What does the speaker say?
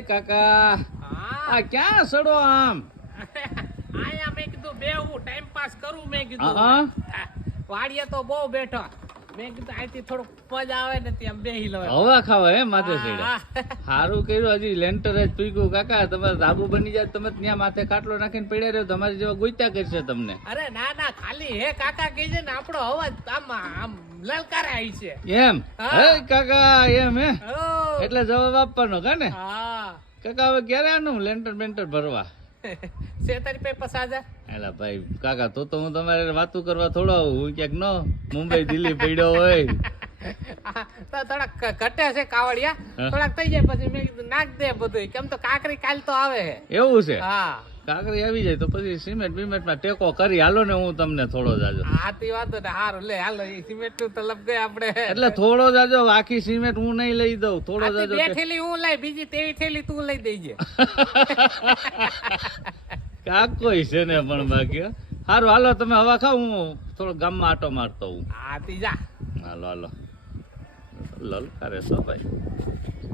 કાકા આ ક્યાં સડો આમ? આયા મેં કીધું બેહું ટાઈમ પાસ કરું મેં કીધું. હા હા, વાડીએ તો બહુ બેઠો. મેં કીધું અહીંથી થોડુંક મજા આવે ને ત્યાં બેહી લો હવા ખાવા હે માથે ચડ્યા. સારું કર્યું હજી લેન્ટર જ પીગું કાકા તમારે ધાબુ બની જાય તમે ત્યાં માથે ખાટલો નાખીને પડ્યા રહ્યો તમારી જેવા ગોત્યા કરશે તમને. અરે ના ના ખાલી હે કાકા કહેજે ને આપણો અવાજ આમ આમ લલકારે આવી છે. એમ? હા. કાકા એમ હે? એટલે જવાબ આપવાનો કા ને? હા. કાકા હવે ક્યારે આનું લેન્ટર બેન્ટર ભરવા? સેતારી પે પસાજા એલા ભાઈ કાકા તો તો હું તમારે વાતું કરવા થોડો હું ક્યાંક નો મુંબઈ દિલ્હી પડ્યો હોય. થોડાક ઘટે છે કાવડિયા. થોડાક થઈ જાય પછી મેં કીધું નાખ દે બધું કેમ તો કાકરી કાલ તો આવે. એવું છે? હા. કાકરી આવી જાય તો પછી સિમેન્ટ બિમેન્ટમાં ટેકો કરી હાલો ને હું તમને થોડો જાજો. આતી વાતો ને હારું લે હાલો એ સિમેન્ટનું તલબ ગઈ આપણે. એટલે થોડો જાજો બાકી સિમેન્ટ હું નહીં લઈ દઉં થોડો જાજો બે થેલી હું લઈ બીજી તેવી થેલી તું લઈ દેજે. કાકો છે ને પણ બાકી. હારું હાલો તમે હવા ખાવ હું થોડો ગામમાં આટો મારતો હું આતી જા. હાલો હાલો. લલકારે સો ભાઈ.